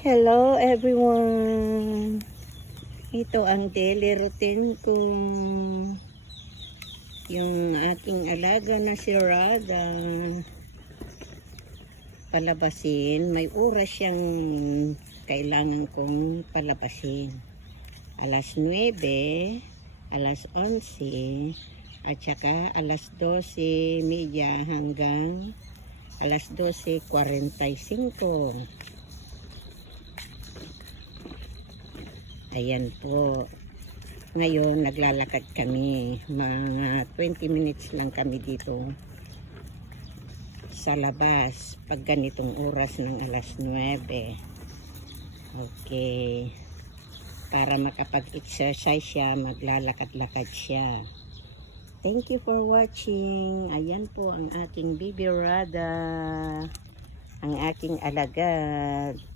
Hello everyone! Ito ang daily routine kung yung aking alaga na si Rada palabasin. May oras siyang kailangan kong palabasin. Alas 9, alas 11, at saka alas 12:30 hanggang alas 12:45. Ayan po. Ngayon, naglalakad kami. Mga 20 minutes lang kami dito sa labas. Pag ganitong oras ng alas 9. Okay. Para makapag-exercise siya, maglalakad-lakad siya. Thank you for watching. Ayan po ang aking baby Rada. Ang aking alagad.